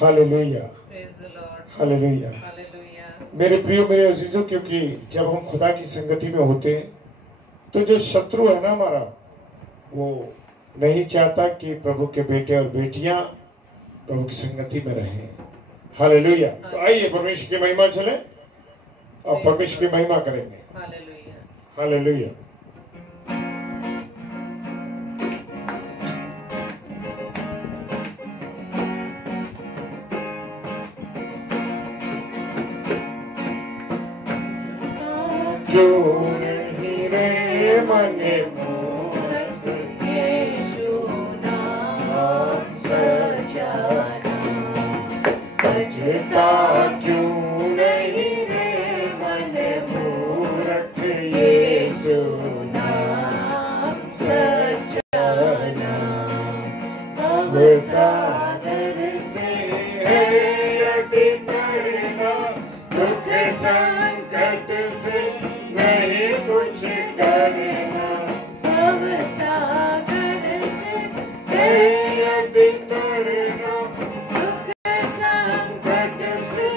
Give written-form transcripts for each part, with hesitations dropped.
Hallelujah, Praise the Lord. Hallelujah. Hallelujah. मेरे प्रियो, मेरे अजीजों, क्योंकि जब हम खुदा की संगति में होते हैं तो जो शत्रु है ना हमारा, वो नहीं चाहता कि प्रभु के बेटे और बेटियां प्रभु की संगति में रहें। हालेलुया। तो आइए परमेश्वर की महिमा चले और परमेश्वर की महिमा करेंगे। Hallelujah. हालेलुया। क्यों नहीं रे मन मूरत, यीशु नाम सच्चा नाम। बजता क्यों नहीं रे मन मूरत, यीशु नाम सच्चा नाम। अब सागर से है यदि करना, दुख संकट से नहीं कुछ डरना। अब सागर से है यदि करना, दुख संकट से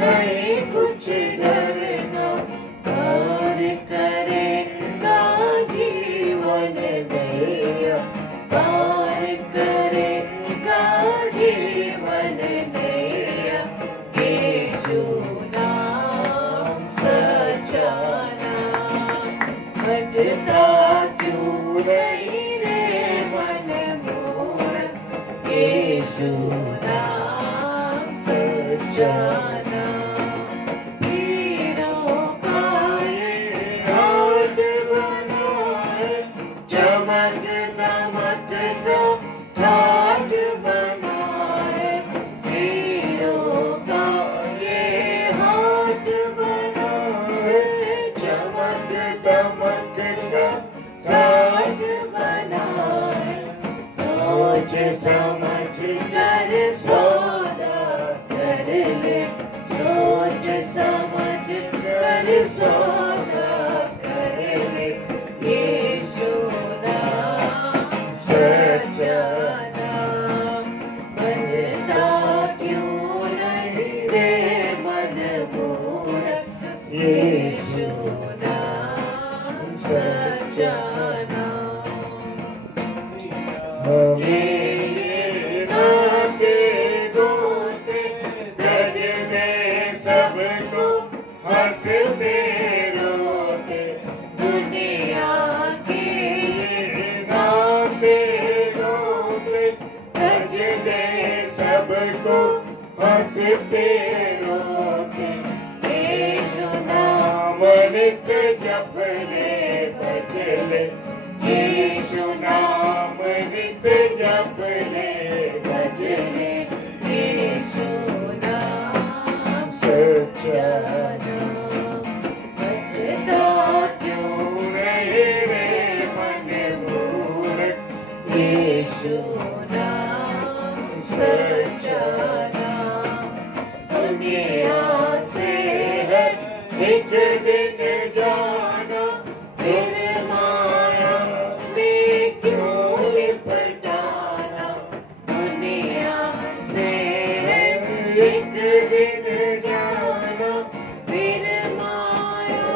नहीं कुछ डरना। और करेगा जीवन नया, और करेगा जीवन नया। यीशु नाम सच्चा नाम। बजता क्यों नहीं रे मन मूरत, यीशु नाम सच्चा नाम। हीरों का ये राज बना है, चमक दमक का राज बना है। हीरों का ये हाथ बना है, चमक दमक का राज बना है। सोच समझ कर सौदा कर ले, सोच समझ कर सौदा कर ले। यीशु नाम सच्चा नाम। बजता क्यों नहीं रे मन मूरत, यीशु नाम सच्चा नाम। ये नाते गोते गजबे सबको हंसते रोते। दुनिया के ये नाते गोते गजबे सबको हंसते रोते। यीशु नाम नित जपले बजले, यीशु नाम नित जपले बजले। यीशु नाम सच्चा नाम। बजता क्यों नहीं रे मन मूरत, यीशु नाम सच्चा नाम। दुनिया से है एक दिन जाना, फिर माया में क्यों लिपटाना। दुनिया से है एक दिन जाना, फिर माया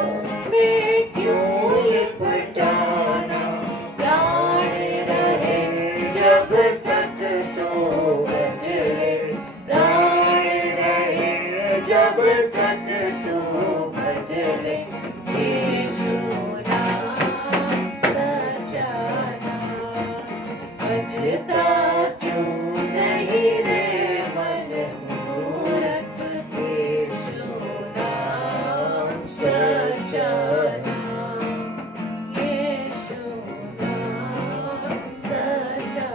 में क्यों लिपटाना। प्राण रहे जब तक तो बजले, प्राण रहे जब तक तो बजले। यीशु नाम सच्चा नाम। बजता क्यों नहीं रे मन मूरत, यीशु नाम सच्चा नाम। यीशु नाम सच्चा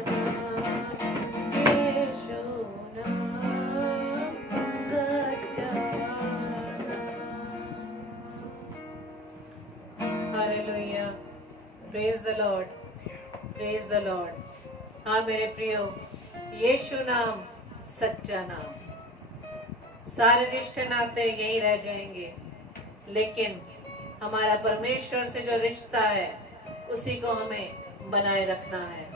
नाम। यीशु नाम सच्चा नाम। Hallelujah. Praise the Lord, praise the Lord. हाँ मेरे प्रियो, यीशु नाम सच्चा नाम। सारे रिश्ते नाते यही रह जाएंगे, लेकिन हमारा परमेश्वर से जो रिश्ता है उसी को हमें बनाए रखना है।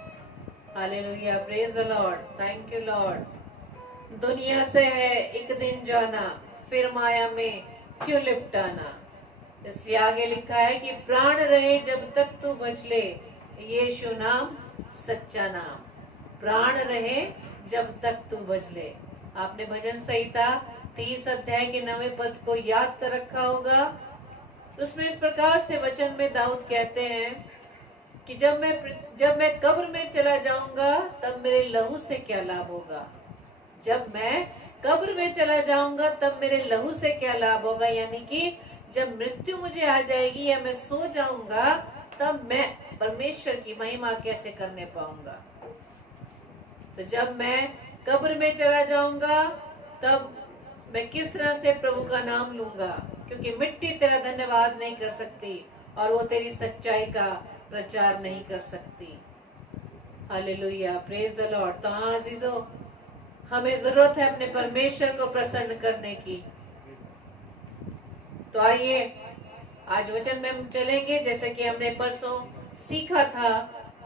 Hallelujah, praise the Lord, thank you Lord. दुनिया से है एक दिन जाना, फिर माया में क्यों लिपटाना। इसलिए आगे लिखा है कि प्राण रहे जब तक तू बच ले, यीशु नाम सच्चा नाम। प्राण रहे जब तक तू बच ले। आपने भजन संहिता 30 अध्याय के 9वें पद को याद कर रखा होगा। उसमें इस प्रकार से वचन में दाऊद कहते हैं कि जब मैं कब्र में चला जाऊंगा तब मेरे लहू से क्या लाभ होगा। जब मैं कब्र में चला जाऊंगा तब मेरे लहू से क्या लाभ होगा, यानी कि जब मृत्यु मुझे आ जाएगी या मैं सो जाऊंगा तब मैं परमेश्वर की महिमा कैसे करने पाऊंगा। तो जब मैं कब्र में चला जाऊंगा तब मैं किस तरह से प्रभु का नाम लूंगा, क्योंकि मिट्टी तेरा धन्यवाद नहीं कर सकती और वो तेरी सच्चाई का प्रचार नहीं कर सकती। Hallelujah, praise the Lord. तो हाँ अजीजों, हमें जरूरत है अपने परमेश्वर को प्रसन्न करने की। तो आइए आज वचन में हम चलेंगे, जैसे कि हमने परसों सीखा था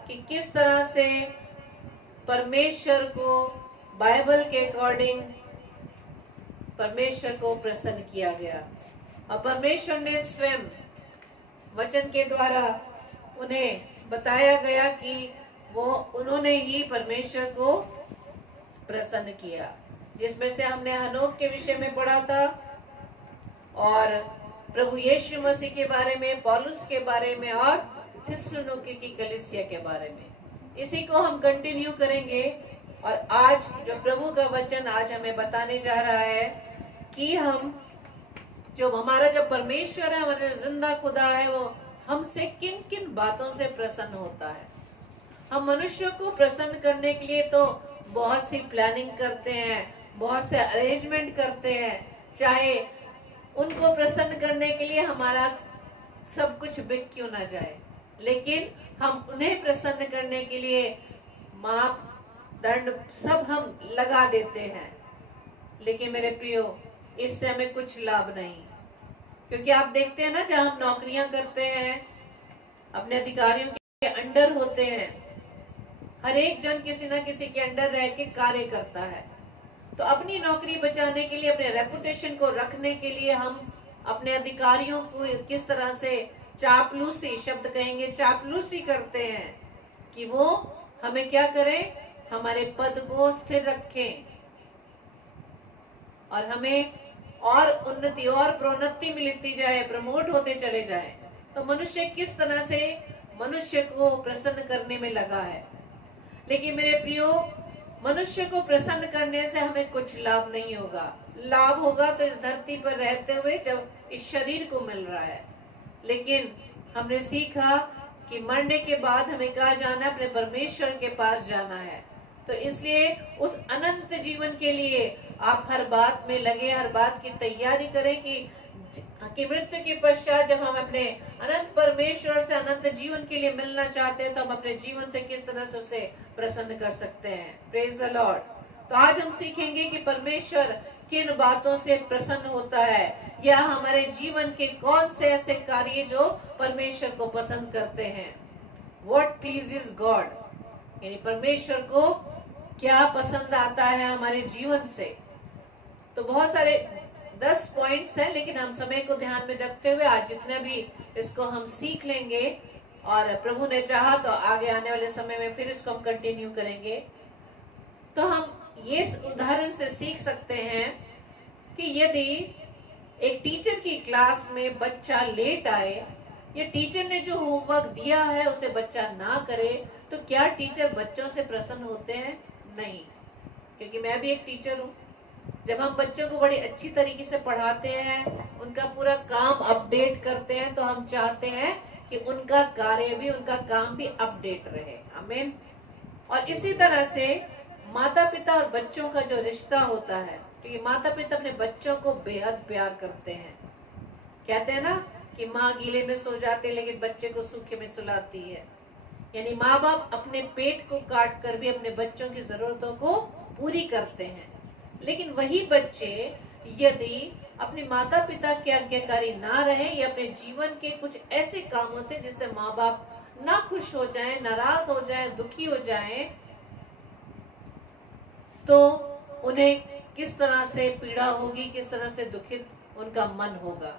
कि किस तरह से परमेश्वर को बाइबल के अकॉर्डिंग परमेश्वर को प्रसन्न किया गया। और परमेश्वर ने स्वयं वचन के द्वारा उन्हें बताया गया कि उन्होंने ही परमेश्वर को प्रसन्न किया, जिसमें से हमने हनोक के विषय में पढ़ा था और प्रभु यीशु मसीह के बारे में, पौलुस के बारे में और थिस्सलुनीके की कलीसिया के बारे में। इसी को हम कंटिन्यू करेंगे। और आज जो प्रभु का वचन आज हमें बताने जा रहा है कि हमारा जो परमेश्वर है, हमारा जो जिंदा खुदा है, वो हमसे किन किन बातों से प्रसन्न होता है। हम मनुष्यों को प्रसन्न करने के लिए तो बहुत सी प्लानिंग करते हैं, बहुत से अरेंजमेंट करते हैं, चाहे उनको प्रसन्न करने के लिए हमारा सब कुछ बिक क्यों ना जाए, लेकिन हम उन्हें प्रसन्न करने के लिए मापदंड सब हम लगा देते हैं। लेकिन मेरे प्रियो, इससे हमें कुछ लाभ नहीं, क्योंकि आप देखते हैं ना, जब हम नौकरियां करते हैं, अपने अधिकारियों के अंडर होते हैं, हर एक जन किसी ना किसी के अंडर रह के कार्य करता है। तो अपनी नौकरी बचाने के लिए, अपने रेपुटेशन को रखने के लिए हम अपने अधिकारियों को किस तरह से चापलूसी, शब्द कहेंगे चापलूसी करते हैं कि वो हमें क्या करें, हमारे पद को स्थिर रखें और हमें और उन्नति और प्रोन्नति मिलती जाए, प्रमोट होते चले जाए। तो मनुष्य किस तरह से मनुष्य को प्रसन्न करने में लगा है। लेकिन मेरे प्रियो, मनुष्य को प्रसन्न करने से हमें कुछ लाभ नहीं होगा। लाभ होगा तो इस धरती पर रहते हुए, जब इस शरीर को मिल रहा है। लेकिन हमने सीखा कि मरने के बाद हमें कहाँ जाना है, अपने परमेश्वर के पास जाना है। तो इसलिए उस अनंत जीवन के लिए आप हर बात में लगे, हर बात की तैयारी करें कि मृत्यु के पश्चात जब हम अपने अनंत परमेश्वर से अनंत जीवन के लिए मिलना चाहते हैं, तो हम अपने जीवन से किस तरह से उसे प्रसन्न कर सकते हैं। Praise the Lord. तो आज हम सीखेंगे कि परमेश्वर किन बातों से प्रसन्न होता है, या हमारे जीवन के कौन से ऐसे कार्य जो परमेश्वर को पसंद करते हैं। What pleases God, यानी परमेश्वर को क्या पसंद आता है हमारे जीवन से। तो बहुत सारे 10 पॉइंट्स हैं, लेकिन हम समय को ध्यान में रखते हुए आज जितने भी इसको हम सीख लेंगे, और प्रभु ने चाहा तो आगे आने वाले समय में फिर इसको हम कंटिन्यू करेंगे। तो हम ये उदाहरण से सीख सकते हैं कि यदि एक टीचर की क्लास में बच्चा लेट आए, या टीचर ने जो होमवर्क दिया है उसे बच्चा ना करे, तो क्या टीचर बच्चों से प्रसन्न होते हैं? नहीं। क्योंकि मैं भी एक टीचर हूँ। जब हम बच्चों को बड़ी अच्छी तरीके से पढ़ाते हैं, उनका पूरा काम अपडेट करते हैं, तो हम चाहते हैं कि उनका कार्य भी, उनका काम भी अपडेट रहे। आमीन। और इसी तरह से माता पिता और बच्चों का जो रिश्ता होता है, तो ये माता पिता अपने बच्चों को बेहद प्यार करते हैं। कहते हैं ना कि माँ गीले में सो जाते लेकिन बच्चे को सूखे में सुलाती है। यानी माँ बाप अपने पेट को काट कर भी अपने बच्चों की जरूरतों को पूरी करते हैं। लेकिन वही बच्चे यदि अपने माता पिता के आज्ञाकारी ना रहे, या अपने जीवन के कुछ ऐसे कामों से जिससे माँ बाप ना खुश हो जाएं, नाराज हो जाएं, दुखी हो जाएं, तो उन्हें किस तरह से पीड़ा होगी, किस तरह से दुखित उनका मन होगा।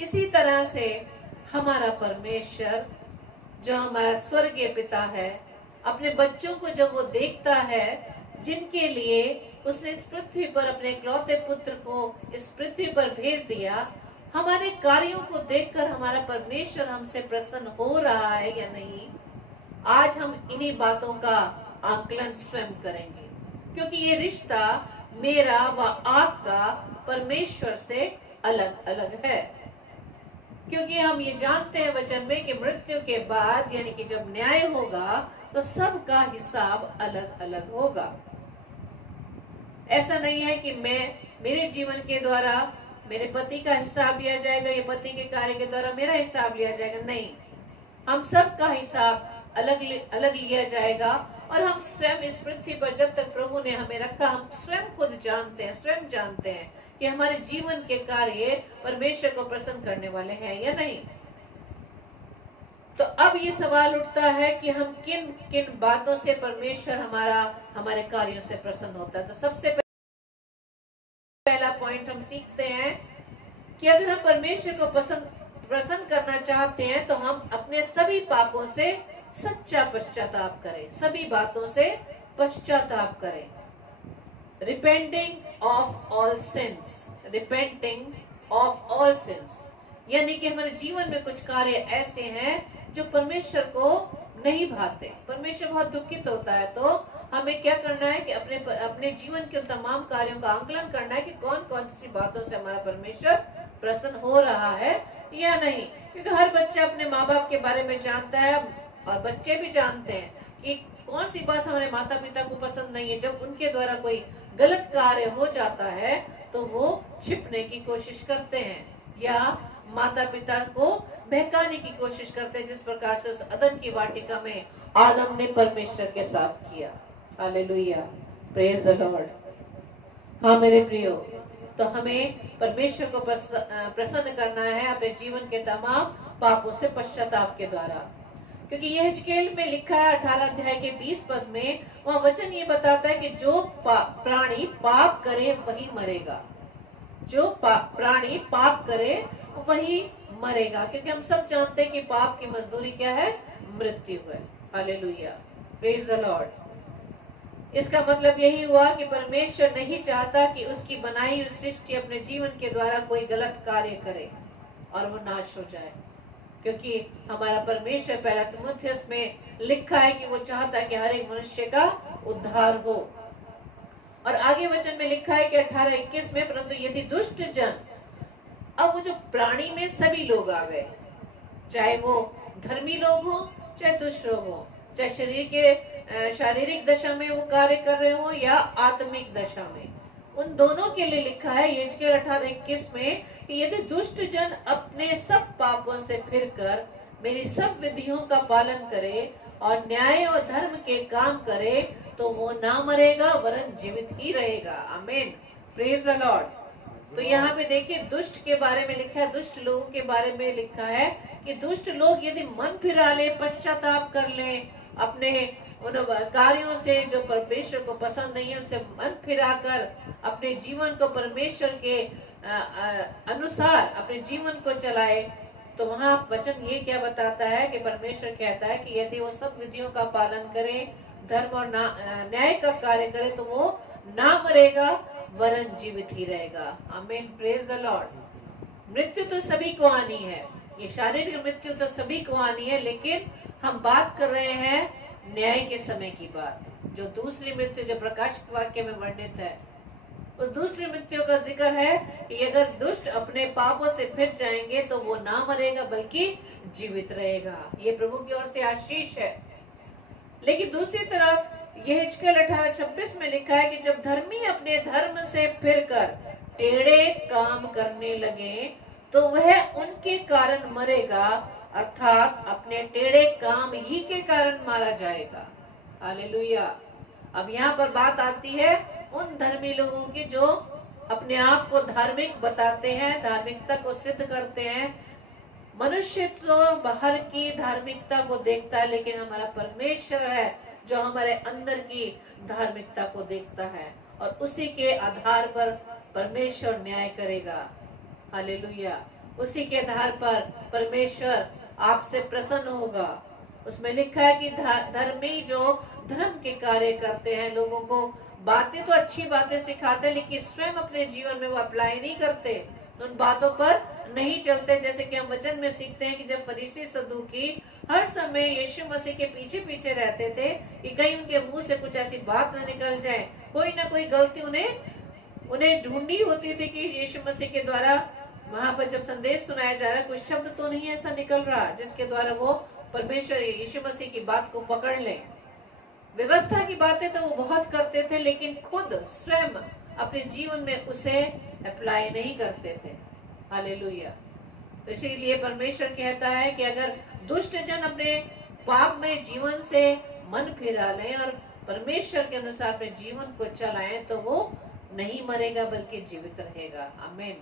इसी तरह से हमारा परमेश्वर जो हमारा स्वर्गीय पिता है, अपने बच्चों को जब वो देखता है जिनके लिए उसने इस पृथ्वी पर अपने इकलौते पुत्र को इस पृथ्वी पर भेज दिया, हमारे कार्यों को देखकर हमारा परमेश्वर हमसे प्रसन्न हो रहा है या नहीं, आज हम इन्हीं बातों का आकलन स्वयं करेंगे। क्योंकि ये रिश्ता मेरा व आपका परमेश्वर से अलग अलग है। क्योंकि हम ये जानते हैं वचन में कि मृत्यु के बाद यानी कि जब न्याय होगा तो सबका हिसाब अलग अलग होगा। ऐसा नहीं है कि मेरे जीवन के द्वारा मेरे पति का हिसाब लिया जाएगा, ये पति के कार्य के द्वारा मेरा हिसाब लिया जाएगा। नहीं, हम सब का हिसाब अलग अलग लिया जाएगा। और हम स्वयं इस पृथ्वी पर जब तक प्रभु ने हमें रखा, हम स्वयं खुद जानते हैं, स्वयं जानते हैं कि हमारे जीवन के कार्य परमेश्वर को प्रसन्न करने वाले हैं या नहीं। तो अब ये सवाल उठता है कि हम किन किन बातों से परमेश्वर हमारे कार्यों से प्रसन्न होता है। तो सबसे पहला पॉइंट हम सीखते हैं कि अगर हम परमेश्वर को प्रसन्न करना चाहते हैं तो हम अपने सभी पापों से सच्चा पश्चाताप करें, सभी बातों से पश्चाताप करें। Repenting of all since, repenting of all since, यानी कि हमारे जीवन में कुछ कार्य ऐसे हैं जो परमेश्वर को नहीं भाते, परमेश्वर बहुत दुखित होता है। तो हमें क्या करना है कि अपने जीवन के तमाम कार्यों का आंकलन करना है कि कौन कौन सी बातों से हमारा परमेश्वर प्रसन्न हो रहा है या नहीं। क्योंकि हर बच्चा अपने माँ बाप के बारे में जानता है और बच्चे भी जानते हैं कि कौन सी बात हमारे माता पिता को पसंद नहीं है। जब उनके द्वारा कोई गलत कार्य हो जाता है तो वो छिपने की कोशिश करते हैं या माता पिता को बहकाने की कोशिश करते हैं, जिस प्रकार से उस अदन की वाटिका में आदम ने परमेश्वर के साथ किया। Hallelujah, praise the Lord. हाँ मेरे प्रियो, तो हमें परमेश्वर को प्रसन्न करना है अपने जीवन के तमाम पापों से पश्चाताप के द्वारा। क्योंकि यह हिजकेल में लिखा है 18 अध्याय के 20 पद में, वहाँ वचन ये बताता है कि जो प्राणी पाप करे वही मरेगा, जो प्राणी पाप करे वही मरेगा। क्योंकि हम सब जानते हैं कि पाप की मजदूरी क्या है, मृत्यु है। Hallelujah, praise the Lord. इसका मतलब यही हुआ कि परमेश्वर नहीं चाहता कि उसकी बनाई हुई सृष्टि अपने जीवन के द्वारा कोई गलत कार्य करे और वो नाश हो जाए। क्योंकि हमारा परमेश्वर पहला तिमुथियुस में लिखा है कि वो चाहता है कि हर एक मनुष्य का उद्धार हो। और आगे वचन में लिखा है कि 18:21 में, परंतु यदि दुष्ट जन, अब वो जो प्राणी में सभी लोग आ गए, चाहे वो धर्मी लोग हो चाहे दुष्ट लोग हो, चाहे शरीर के शारीरिक दशा में वो कार्य कर रहे हो या आत्मिक दशा में, उन दोनों के लिए लिखा है यिजकेल 18:21 में कि यदि दुष्ट जन अपने सब पापों से फिरकर मेरी सब विधियों का पालन करे और न्याय और धर्म के काम करे तो वो ना मरेगा वरन जीवित ही रहेगा। आमीन, प्रेज द लॉर्ड। तो यहाँ पे देखिए दुष्ट के बारे में लिखा है, दुष्ट लोगों के बारे में लिखा है कि दुष्ट लोग यदि मन फिरा ले, पश्चाताप कर ले, अपने उन कार्यों से जो परमेश्वर को पसंद नहीं है उनसे मन फिराकर अपने जीवन को परमेश्वर के अनुसार अपने जीवन को चलाए, तो वहाँ वचन ये क्या बताता है कि परमेश्वर कहता है कि यदि वो सब विधियों का पालन करे, धर्म और न्याय का कार्य करे तो वो ना मरेगा वरन जीवित ही रहेगा। आमीन, प्रेज द लॉर्ड। मृत्यु तो सभी को आनी है, ये शारीरिक मृत्यु तो सभी को आनी है, लेकिन हम बात कर रहे हैं न्याय के समय की बात। जो दूसरी मृत्यु जो प्रकाशित वाक्य में वर्णित है, उस दूसरी मृत्यु का जिक्र है कि अगर दुष्ट अपने पापों से फिर जाएंगे तो वो ना मरेगा बल्कि जीवित रहेगा। ये प्रभु की ओर से आशीष है। लेकिन दूसरी तरफ यह हिजकेल 18:26 में लिखा है कि जब धर्मी अपने धर्म से फिरकर टेढ़े काम करने लगे तो वह उनके कारण मरेगा, अर्थात अपने टेढ़े काम ही के कारण मारा जाएगा। हालेलुया। अब यहाँ पर बात आती है उन धर्मी लोगों की जो अपने आप को धार्मिक बताते हैं, धार्मिकता को सिद्ध करते हैं। मनुष्य तो बाहर की धार्मिकता को देखता है, लेकिन हमारा परमेश्वर है जो हमारे अंदर की धार्मिकता को देखता है और उसी के आधार पर परमेश्वर न्याय करेगा। हालेलुया। उसी के आधार पर परमेश्वर आपसे प्रसन्न होगा। उसमें लिखा है कि धर्मी जो धर्म के कार्य करते हैं, लोगों को बातें तो अच्छी बातें सिखाते हैं, लेकिन स्वयं अपने जीवन में वो अप्लाई नहीं करते, उन बातों पर नहीं चलते। जैसे कि हम वचन में सीखते हैं कि जब फरीसी सदूकी हर समय यीशु मसीह के पीछे पीछे रहते थे कि कहीं उनके मुंह से कुछ ऐसी बात न निकल जाए, कोई ना कोई गलती उन्हें ढूंढनी होती थी कि यीशु मसीह के द्वारा वहां पर जब संदेश सुनाया जा रहा है, कुछ शब्द तो नहीं ऐसा निकल रहा जिसके द्वारा वो परमेश्वर यीशु मसीह की बात को पकड़ ले। व्यवस्था की बातें तो वो बहुत करते थे, लेकिन खुद स्वयं अपने जीवन में उसे अप्लाई नहीं करते थे। हालेलुया। तो इसीलिए परमेश्वर कहता है कि अगर दुष्ट जन अपने पाप में जीवन से मन फिरा लें और परमेश्वर के अनुसार अपने जीवन को चलाएं, तो वो नहीं मरेगा बल्कि जीवित रहेगा। आमीन।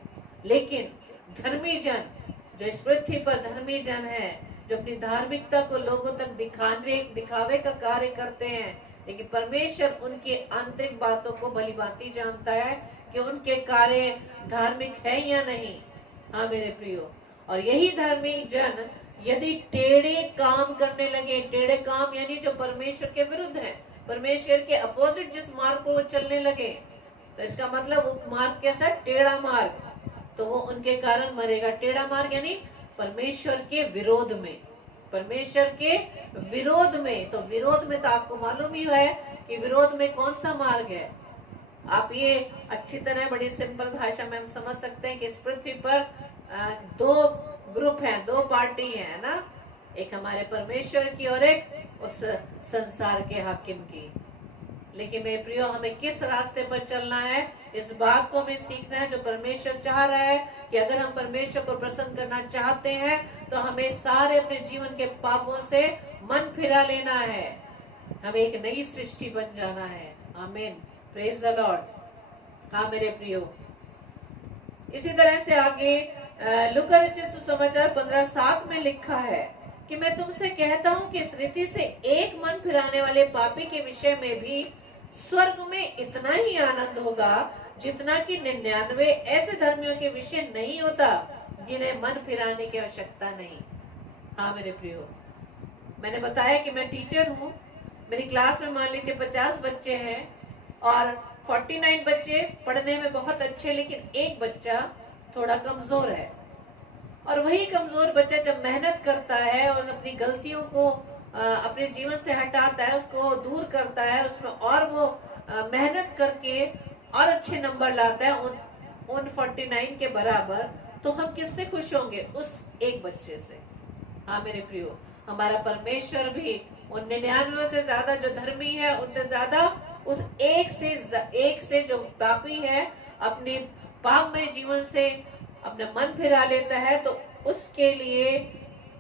लेकिन धर्मी जन, जो इस पृथ्वी पर धर्मी जन है, जो अपनी धार्मिकता को लोगों तक दिखावे का कार्य करते हैं, लेकिन परमेश्वर उनकी आंतरिक बातों को भली भांति जानता है कि उनके कार्य धार्मिक है या नहीं। हाँ मेरे प्रियो, और यही धार्मिक जन यदि टेढ़े काम करने लगे, टेढ़े काम यानी जो परमेश्वर के विरुद्ध है, परमेश्वर के अपोजिट जिस मार्ग को वो चलने लगे, तो इसका मतलब वो मार्ग कैसा, टेढ़ा मार्ग, तो वो उनके कारण मरेगा। टेढ़ा मार्ग यानी परमेश्वर के विरोध में, परमेश्वर के विरोध में। तो विरोध में तो आपको मालूम ही है कि विरोध में कौन सा मार्ग है। आप ये अच्छी तरह बड़ी सिंपल भाषा में हम समझ सकते हैं कि इस पृथ्वी पर दो ग्रुप हैं, दो पार्टी है ना, एक हमारे परमेश्वर की और एक उस संसार के हाकिम की। लेकिन मेरे प्रियो, हमें किस रास्ते पर चलना है, इस बात को हमें सीखना है। जो परमेश्वर चाह रहा है कि अगर हम परमेश्वर को प्रसन्न करना चाहते हैं, तो हमें सारे अपने जीवन के पापों से मन फिरा लेना है, हमें एक नई सृष्टि बन जाना है। आमीन। Praise the Lord. हाँ मेरे प्रियो, इसी तरह से आगे लूका रचित सुसमाचार 15:7 में लिखा है कि मैं तुमसे कहता हूँ कि इस रीति से एक मन फिराने वाले पापी के विषय में भी स्वर्ग में इतना ही आनंद होगा जितना कि 99 ऐसे धर्मियों के विषय नहीं होता जिन्हें मन फिराने की आवश्यकता नहीं। हाँ मेरे प्रियो, मैंने बताया कि मैं टीचर हूँ। मेरी क्लास में मान लीजिए 50 बच्चे हैं और 49 बच्चे पढ़ने में बहुत अच्छे, लेकिन एक बच्चा थोड़ा कमजोर है। और वही कमजोर बच्चा जब मेहनत करता है और अपनी गलतियों को अपने जीवन से हटाता है, उसको दूर करता है, उसमें और वो मेहनत करके और अच्छे नंबर लाता है उन 49 के बराबर, तो हम किससे खुश होंगे? उस एक बच्चे से। हाँ मेरे प्रियो, हमारा परमेश्वर भी उन 99 से ज्यादा जो धर्मी है, उनसे ज्यादा उस एक से जो पापी है, अपने पाप में जीवन से अपना मन फिरा लेता है, तो उसके लिए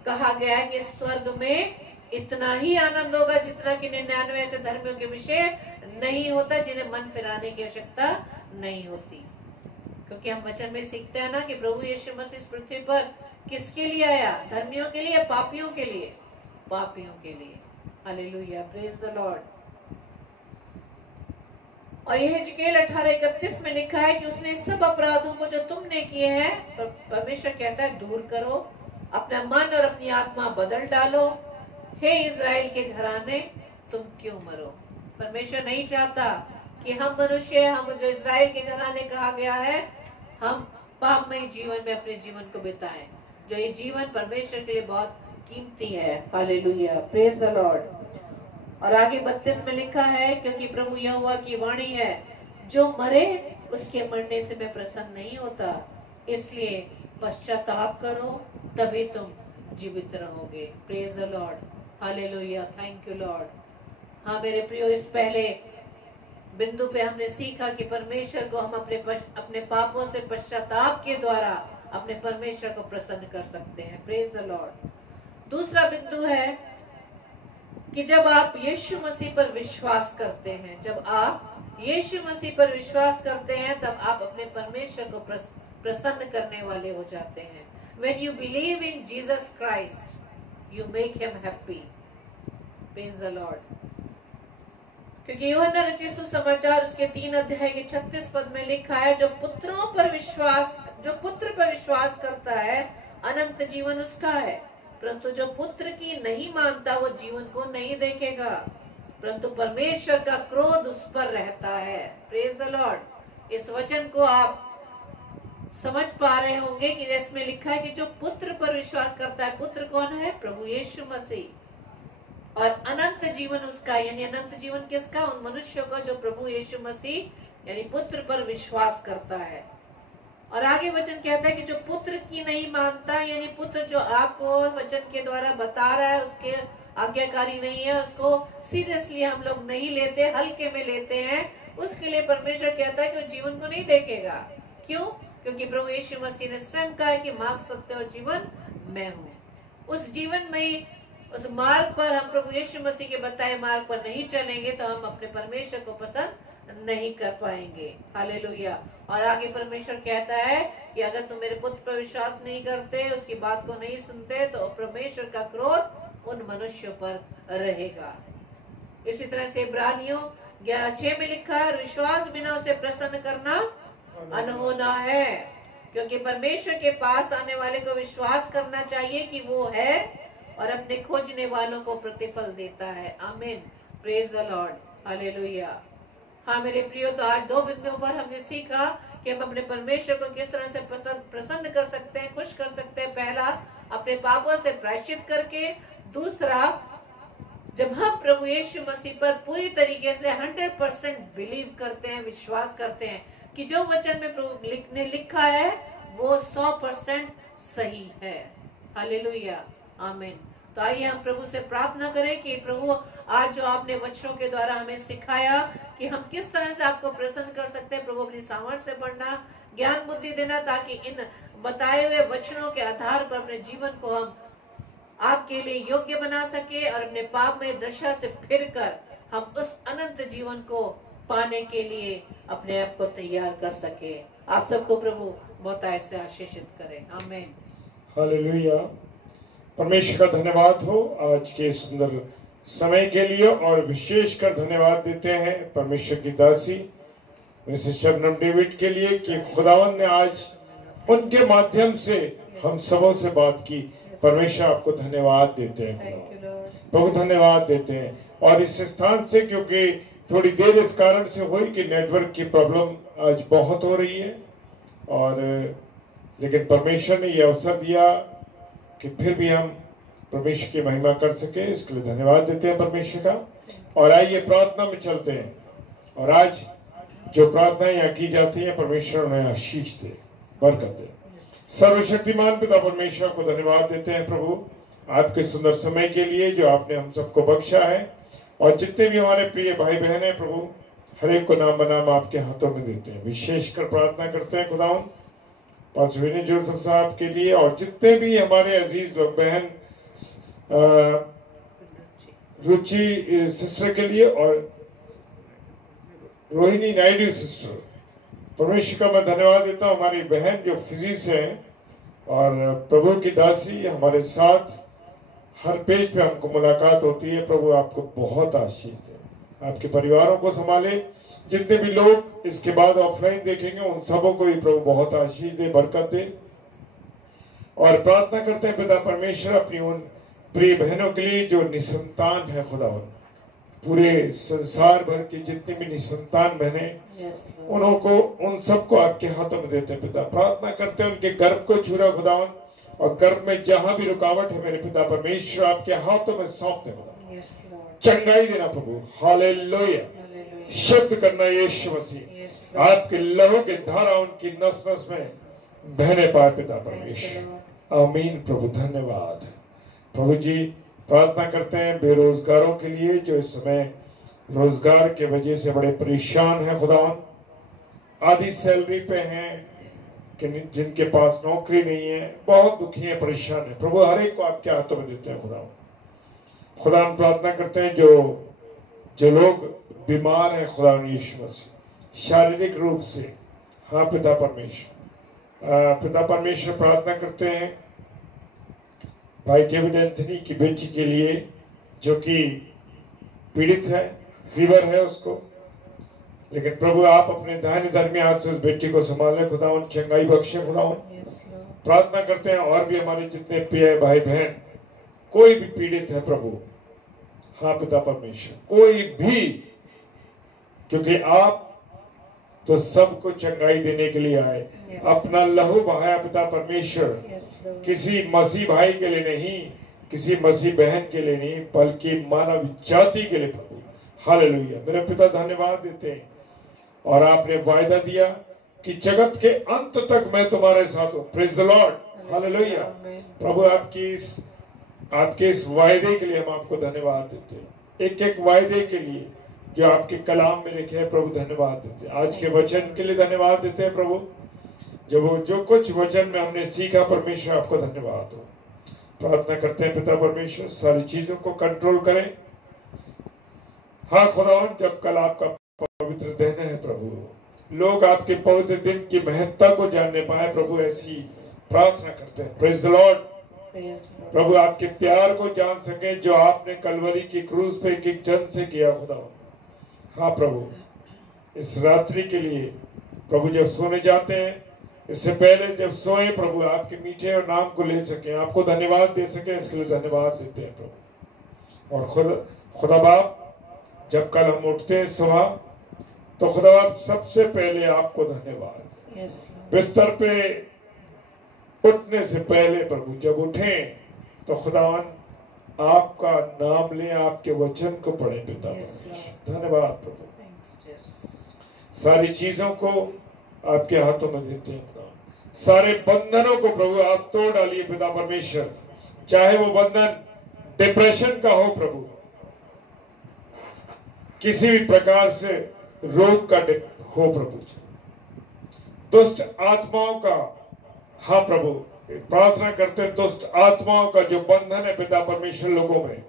कहा गया है कि स्वर्ग में इतना ही आनंद होगा जितना कि 99 ऐसे धर्मियों के विषय नहीं होता जिन्हें मन फिराने की आवश्यकता नहीं होती। क्योंकि हम वचन में सीखते हैं ना कि प्रभु यीशु मसीह इस पृथ्वी पर किसके लिए आया? धर्मियों के लिए, पापियों के लिए? पापियों के लिए। Hallelujah, praise the Lord. और यह हिजकेल 18:31 में लिखा है कि उसने सब अपराधों को जो तुमने किए हैं, परमेश्वर कहता है, दूर करो, अपना मन और अपनी आत्मा बदल डालो। हे इज़राइल के घराने, तुम क्यों मरो? परमेश्वर नहीं चाहता कि हम मनुष्य, हम जो इज़राइल के घराने कहा गया है, हम पापमय जीवन में अपने जीवन को बिताएं। जो ये जीवन परमेश्वर के लिए बहुत कीमती है। Hallelujah, praise the Lord. और आगे 32 में लिखा है, क्योंकि प्रभु यहोवा की वाणी है, जो मरे उसके मरने से मैं प्रसन्न नहीं होता, इसलिए पश्चाताप करो, तभी तुम जीवित रहोगे। Praise the Lord. Hallelujah, thank you Lord. हाँ मेरे प्रियो, इस पहले बिंदु पे हमने सीखा कि परमेश्वर को हम अपने पापों से पश्चाताप के द्वारा अपने परमेश्वर को प्रसन्न कर सकते हैं। Praise the Lord. दूसरा बिंदु है कि जब आप यीशु मसीह पर विश्वास करते हैं, जब आप यीशु मसीह पर विश्वास करते हैं, तब आप अपने परमेश्वर को प्रसन्न करने वाले हो जाते हैं। When you believe in Jesus Christ, you make him happy. Praise the Lord. क्योंकि यूहन्ना रचित सुसमाचार उसके 3 अध्याय के 36 पद में लिखा है, जो पुत्र पर विश्वास करता है अनंत जीवन उसका है, परंतु जो पुत्र की नहीं मानता वो जीवन को नहीं देखेगा, परंतु परमेश्वर का क्रोध उस पर रहता है। Praise the Lord. इस वचन को आप समझ पा रहे होंगे कि इसमें लिखा है कि जो पुत्र पर विश्वास करता है, पुत्र कौन है? प्रभु यीशु मसीह। और अनंत जीवन उसका, यानी अनंत जीवन किसका? उन मनुष्यों का जो प्रभु यीशु मसीह यानी पुत्र पर विश्वास करता है। और आगे वचन कहता है कि जो पुत्र की नहीं मानता, यानी पुत्र जो आपको वचन के द्वारा बता रहा है उसके आज्ञाकारी नहीं है, उसको सीरियसली हम लोग नहीं लेते, हल्के में लेते हैं, उसके लिए परमेश्वर कहता है कि वो जीवन को नहीं देखेगा। क्यों? क्योंकि प्रभु यीशु मसीह ने स्वयं कहा है कि मार्ग, सत्य और जीवन मैं हूँ। उस जीवन में, उस मार्ग पर हम प्रभु यीशु मसीह के बताए मार्ग पर नहीं चलेंगे तो हम अपने परमेश्वर को पसंद नहीं कर पाएंगे। हालेलुया। और आगे परमेश्वर कहता है कि अगर तुम मेरे पुत्र पर विश्वास नहीं करते, उसकी बात को नहीं सुनते, तो परमेश्वर का क्रोध उन मनुष्यों पर रहेगा। इसी तरह से इब्रानियों 11:6 में लिखा है, विश्वास बिना उसे प्रसन्न करना अनहोना है, क्योंकि परमेश्वर के पास आने वाले को विश्वास करना चाहिए कि वो है और अपने खोजने वालों को प्रतिफल देता है। आमीन। Praise the Lord. हालेलुया। हाँ मेरे प्रियो, तो आज 2 बिंदुओं पर हमने सीखा कि हम अपने परमेश्वर को किस तरह से प्रसन्न कर सकते हैं, खुश कर सकते हैं। पहला, अपने पापों से प्रायश्चित करके। दूसरा, जब हम प्रभु यीशु मसीह पर पूरी तरीके से 100% बिलीव करते हैं, विश्वास करते हैं कि जो वचन में प्रभु ने लिखा है वो 100% सही है। हालेलुया। आमीन। तो आइए हम प्रभु से प्रार्थना करें कि प्रभु आज जो आपने वचनों के द्वारा हमें सिखाया कि हम किस तरह से आपको प्रसन्न कर सकते हैं, प्रभु अपनी सामर्थ्य से बढ़ना, ज्ञान बुद्धि देना, ताकि इन बताए हुए वचनों के आधार पर अपने जीवन को हम आपके लिए योग्य बना सके और अपने पाप में दशा से फिरकर हम उस अनंत जीवन को पाने के लिए अपने आप को तैयार कर सके। आप सबको प्रभु बहुत ऐसे आशीषित करें। आमीन। हालेलुया। परमेश्वर का धन्यवाद हो आज के सुंदर समय के लिए, और विशेषकर धन्यवाद देते हैं परमेश्वर की दासी मिसेस शबनम डेविड के लिए कि खुदावन ने आज उनके माध्यम से हम सबों से बात की। परमेश्वर आपको धन्यवाद देते हैं, बहुत धन्यवाद देते हैं। और इस स्थान से, क्योंकि थोड़ी देर इस कारण से हुई कि नेटवर्क की प्रॉब्लम आज बहुत हो रही है, और लेकिन परमेश्वर ने यह अवसर दिया कि फिर भी हम परमेश्वर की महिमा कर सके। इसके लिए धन्यवाद देते हैं परमेश्वर का। और आइए प्रार्थना में चलते हैं, और आज जो प्रार्थना यहाँ की जाती है परमेश्वर उन्हें आशीष दे, बरकत दे। सर्वशक्तिमान पिता परमेश्वर को धन्यवाद देते हैं प्रभु आपके सुंदर समय के लिए जो आपने हम सबको बख्शा है, और जितने भी हमारे प्रिय भाई बहन है प्रभु हर एक को नाम बनाम आपके हाथों में देते हैं। विशेषकर प्रार्थना करते हैं खुदावन पास्टर विनी जोसेफ साहब के लिए, और जितने भी हमारे अजीज लोग बहन रुचि सिस्टर के लिए, और रोहिणी नायडू सिस्टर, परमेश्वर का मैं धन्यवाद देता हूँ। हमारी बहन जो फिजिक्स है और प्रभु की दासी हमारे साथ हर पेज पे हमको मुलाकात होती है। प्रभु आपको बहुत आशीष दे, आपके परिवारों को संभाले। जितने भी लोग इसके बाद ऑफलाइन देखेंगे उन सबों को भी प्रभु बहुत आशीष दे, बरकत दे। और प्रार्थना करते हैं पिता परमेश्वर अपनी उन प्रिय बहनों के लिए जो निसंतान है, खुदावन पूरे संसार भर की जितनी भी निसंतान बहनें उनको उन सबको आपके हाथों में देते हैं पिता। प्रार्थना करते हैं उनके गर्भ को छुरा खुदावन, और गर्भ में जहां भी रुकावट है मेरे पिता परमेश्वर आपके हाथों में सौंपते खुदा, चंगाई देना प्रभु। हालेलुया। शब्द करना यीशु मसीह, आपके लहू की धारा उनकी नस नस में बहने पाए पिता परमेश्वर। आमीन प्रभु। धन्यवाद प्रभु जी। प्रार्थना करते हैं बेरोजगारों के लिए जो इस समय रोजगार के वजह से बड़े परेशान हैं खुदावन, आधी सैलरी पे हैं, कि जिनके पास नौकरी नहीं है, बहुत दुखी है, परेशान है प्रभु। हर एक को आपके हाथों में देते हैं खुदावन। खुदा हम प्रार्थना करते हैं जो लोग बीमार हैं खुदावन यीशु मसीह शारीरिक रूप से, हाँ पिता परमेश्वर प्रार्थना करते हैं भाई डेविड एंथनी की बेटी के लिए जो कि पीड़ित है फीवर है उसको, लेकिन प्रभु आप अपने दाहिने धर्मी हाथ से उस बेटी को संभाले खुदावन, चंगाई बख्शे खुदावन। प्रार्थना करते हैं और भी हमारे जितने प्रिय भाई बहन कोई भी पीड़ित है प्रभु, हाँ पिता परमेश्वर, कोई भी, क्योंकि आप तो सबको चंगाई देने के लिए आए, अपना लहू बहाया पिता परमेश्वर, किसी मसीह भाई के लिए नहीं, किसी मसीह बहन के लिए नहीं, बल्कि मानव जाति के लिए प्रभु। हालेलुया। मेरे पिता धन्यवाद देते हैं, और आपने वायदा दिया कि जगत के अंत तक मैं तुम्हारे साथ हूँ। Praise the Lord. हालेलुया। प्रभु आपके इस वायदे के लिए हम आपको धन्यवाद देते हैं, एक एक वायदे के लिए जो आपके कलाम में लिखे हैं प्रभु, धन्यवाद देते हैं। आज के वचन के लिए धन्यवाद देते हैं प्रभु, जो कुछ वचन में हमने सीखा परमेश्वर आपको धन्यवाद हो। प्रार्थना करते हैं पिता परमेश्वर सारी चीजों को कंट्रोल करें। हाँ खुदावन, जब कल आपका पवित्र दिन है प्रभु, लोग आपके पवित्र दिन की महत्ता को जानने पाए प्रभु, ऐसी प्रार्थना करते हैं। Praise the Lord. प्रभु आपके प्यार को जान सके जो आपने कलवरी की क्रूज पे एक जन से किया खुदावन। हाँ प्रभु, इस रात्रि के लिए प्रभु जब सोने जाते हैं, इससे पहले जब सोए प्रभु आपके मीठे और नाम को ले सके, आपको धन्यवाद दे सके, इसके लिए धन्यवाद देते हैं प्रभु। और खुदा बाप, जब कल हम उठते हैं सुबह, तो खुदा बाप सबसे पहले आपको धन्यवाद। बिस्तर पे उठने से पहले प्रभु जब उठे तो खुदावन आपका नाम लें, आपके वचन को पढ़े पिता। धन्यवाद प्रभु। सारी चीजों को आपके हाथों में देते हैं खुदा। सारे बंधनों को प्रभु आप तोड़ डालिए पिता परमेश्वर, चाहे वो बंधन डिप्रेशन का हो प्रभु, किसी भी प्रकार से रोग का हो प्रभु, दुष्ट आत्माओं का, हाँ प्रभु प्रार्थना करते हैं, दुष्ट आत्माओं का जो बंधन है पिता परमेश्वर लोगों में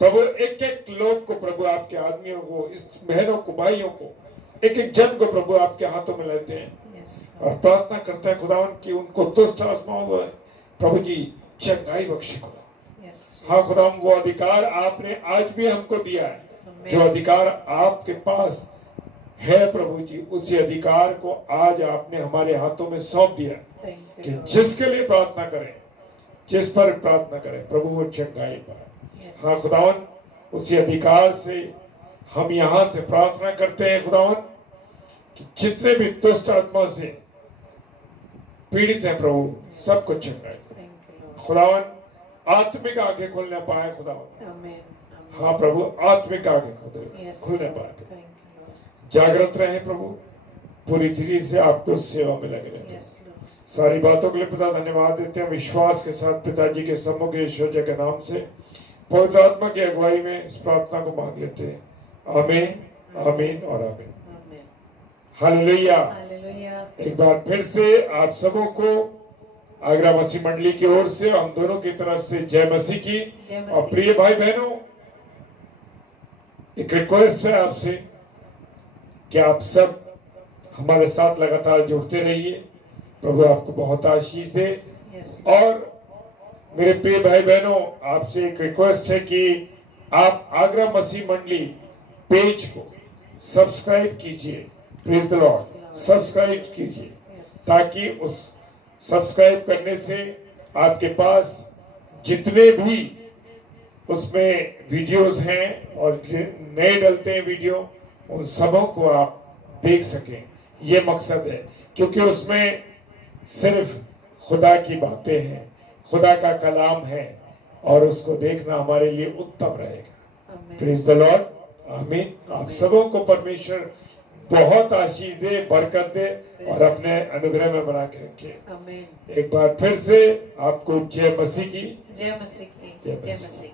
प्रभु, एक एक लोग को प्रभु, आपके आदमियों को, इस बहनों को, भाइयों को, एक एक जन को प्रभु आपके हाथों में लेते हैं और प्रार्थना करते हैं खुदावन कि उनको दुष्ट आत्माओं प्रभु जी चंगाई बख्शे खुदा। हाँ खुदावन, वो अधिकार आपने आज भी हमको दिया है, जो अधिकार आपके पास है प्रभु जी, उसी अधिकार को आज आपने हमारे हाथों में सौंप दिया कि जिसके लिए प्रार्थना करें, जिस पर प्रार्थना करें प्रभु वो चंगाई पाए। हाँ खुदावन, उसी अधिकार से हम यहाँ से प्रार्थना करते हैं खुदावन कि जितने भी दुष्ट आत्मा से पीड़ित है प्रभु, सबको चंगाई खुदावन, आत्मिक आंखें खुलने पाए खुदावन। हाँ प्रभु, आत्मिक आंखें खुलने पाए, जागृत रहे प्रभु, पूरी तरीके से आपको सेवा में लगे रहे। सारी बातों के लिए पिता धन्यवाद देते हैं, विश्वास के साथ पिताजी के सम्मुख यीशु के नाम से पवित्र आत्मा की अगुवाई में इस प्रार्थना को मांग लेते हैं। आमीन, आमीन और आमीन। हालेलुया। एक बार फिर से आप सबों को आगरा मसीह मंडली की ओर से, हम दोनों की तरफ से जय मसीह की। और प्रिय भाई बहनों, एक रिक्वेस्ट है आपसे कि आप सब हमारे साथ लगातार जुड़ते रहिए। प्रभु आपको बहुत आशीष दे। और मेरे प्रिय भाई बहनों, आपसे एक रिक्वेस्ट है कि आप आगरा मसीह मंडली पेज को सब्सक्राइब कीजिए। Praise the Lord. सब्सक्राइब कीजिए, ताकि उस सब्सक्राइब करने से आपके पास जितने भी उसमें वीडियोस हैं और नए डलते हैं वीडियो, उन सबों को आप देख सकें। ये मकसद है, क्योंकि उसमें सिर्फ खुदा की बातें हैं, खुदा का कलाम है, और उसको देखना हमारे लिए उत्तम रहेगा। Praise the Lord. आमीन। आप सबों को परमेश्वर बहुत आशीष दे, बरकत दे और अपने अनुग्रह में बना के रखे। एक बार फिर से आपको जय मसीह की। जय मसीह की। जय मसीह।